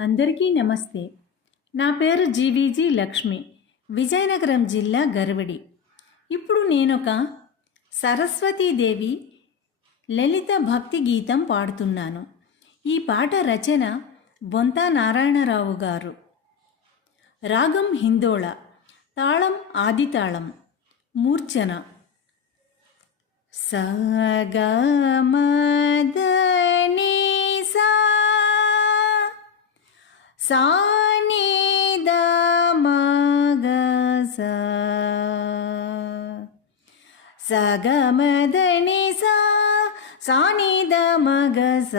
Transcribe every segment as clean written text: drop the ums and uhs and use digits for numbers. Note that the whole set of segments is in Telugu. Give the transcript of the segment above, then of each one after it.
అందరికీ నమస్తే. నా పేరు జీవీజీ లక్ష్మి. విజయనగరం జిల్లా గర్వడి. ఇప్పుడు నేనొక సరస్వతీదేవి లలిత భక్తి గీతం పాడుతున్నాను. ఈ పాట రచన బొంతా నారాయణరావు గారు. రాగం హిందోళ, తాళం ఆదితాళం, మూర్ఛన. సగమదని సానిద మగస సగమదని సానిద మగస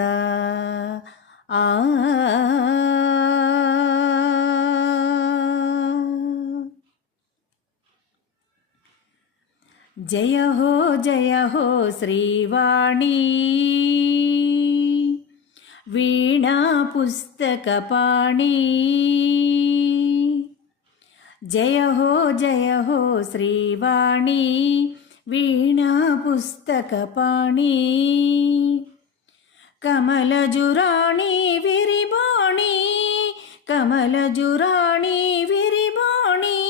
ఆ జయ హో శ్రీవాణి వీణా పుస్తకపాణి. జయ హో శ్రీవాణి వీణా పుస్తకపాణి. కమలజురాణి విరిబోణి కమలజురాణి విరిబోణి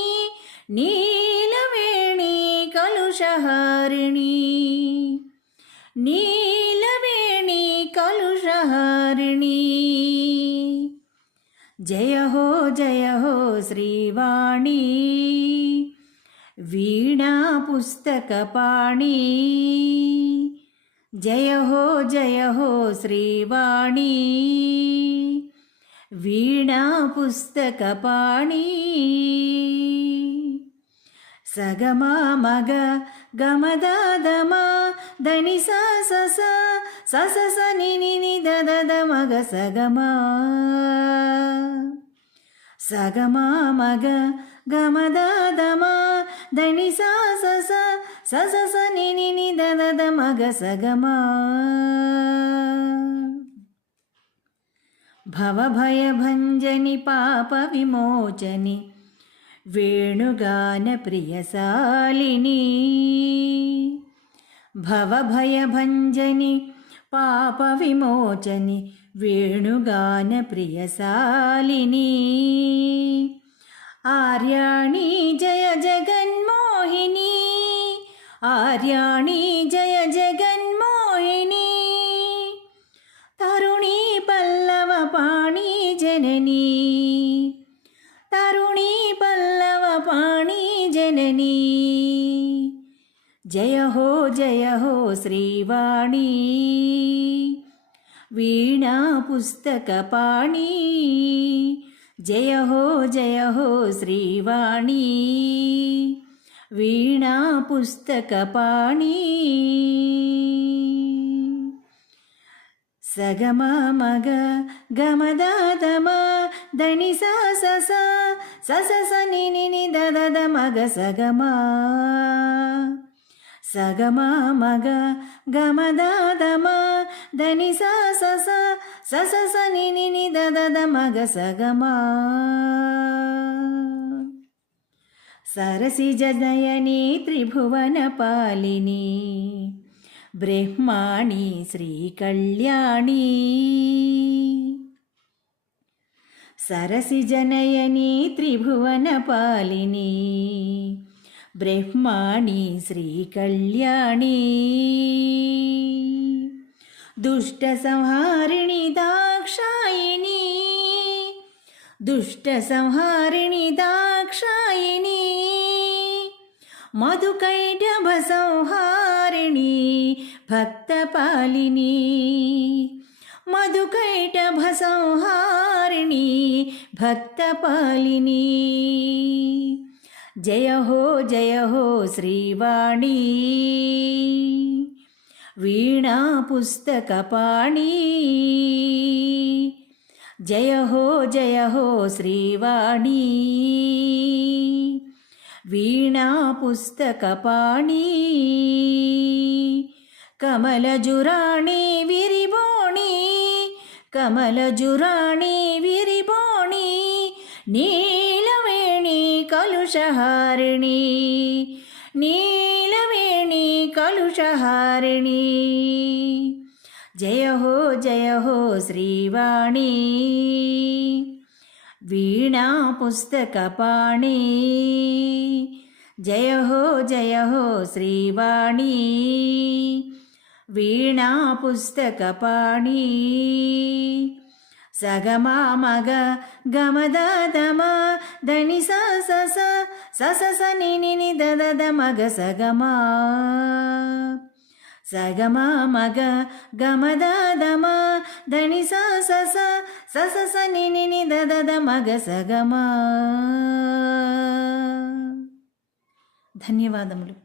నీలవేణి కలుషహారిణి నీలవేణి కలుషహారిణి. జయ హో శ్రీవాణి వీణా పుస్తకపాణి. జయ హో శ్రీవాణి వీణా పుస్తకపాణి. సగమా మగ గమదమ దని సస ని దద మగ సగమా సగమా మగ గమదమ దని సస ని దద మగ సగమా. భవభయభంజని పాప విమోచని వేణుగాన ప్రియశాలిని. భవభయభంజని పాప విమోచని వేణుగాన ప్రియశాలిని. ఆర్యాణి జయ జగన్మోహిని ఆర్యాణి జయ జగన్మోహిని. తరుణీ పల్లవ పాణి జనని తరుణీ పల్లవ పాణి జనని. జయ హో శ్రీవాణి వీణా పుస్తకపాణి. జయ హో శ్రీవాణి వీణా పుస్తకపాణి. సగమ మగ గమదమ దని సస ని దద మగ సగమా సగమా మగ గమదమ దని సస ని దద మగ సగమా. సరసిజ నయని త్రిభువన పాలిని బ్రహ్మాణి శ్రీకళ్యాణి. సరసిజనయని త్రిభువన పాలిని బ్రహ్మాణి శ్రీకళ్యాణి. దుష్ట సంహారిణి దాక్షాయిని దుష్ట సంహారిణి దాక్షాయిని. మధుకైటభ సంహారిణి భక్తపాలిని మధుకైటభ సంహారిణి భక్తపాలిని. జయ హో శ్రీవాణి వీణా పుస్తకపాణి. జయ హో శ్రీవాణి వీణా పుస్తకపాణి. కమలజురాణి విరిబోణి కమలజురాణి విరిబోణి నీలవేణి కలుషహారిణి నీలవేణి కలుషహారిణి. జయ హో శ్రీవాణి వీణా పుస్తకపాణి జయ హో శ్రీవాణి వీణా పుస్తకపాణి సగమా మగ గమదమ దని స స ని ని దద మగ సగమా సగమా మగ గమదమ దని స ని ని దద మగ సగమా. ధన్యవాదములు.